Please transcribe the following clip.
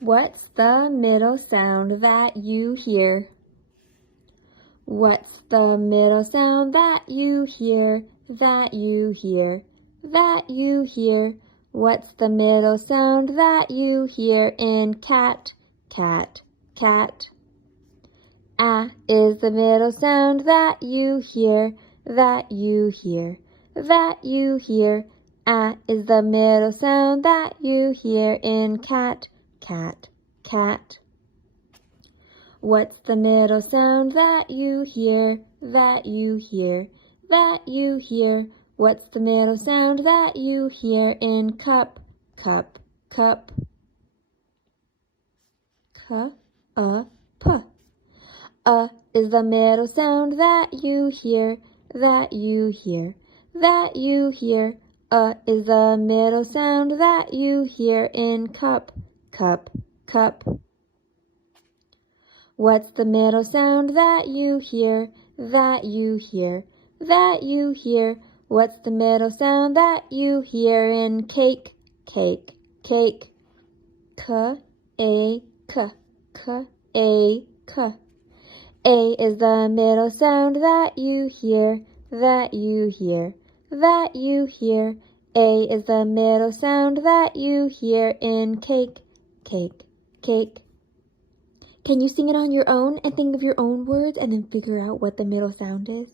What's the middle sound that you hear? What's the middle sound that you hear, that you hear, that you hear? What's the middle sound that you hear in cat, cat, cat? A is the middle sound that you hear, that you hear, that you hear. A is the middle sound that you hear in cat, cat, cat. What's the middle sound that you hear, that you hear, that you hear? What's the middle sound that you hear in cup, cup, cup? P. Is the middle sound that you hear, that you hear, that you hear. Is the middle sound that you hear in cup, cup, cup? What's the middle sound that you hear, that you hear, that you hear? What's the middle sound that you hear in cake, cake, cake? K-A-K, K-A-K. A is the middle sound that you hear, that you hear, that you hear. A is the middle sound that you hear in cake, cake, cake. Can you sing it on your own and think of your own words and then figure out what the middle sound is?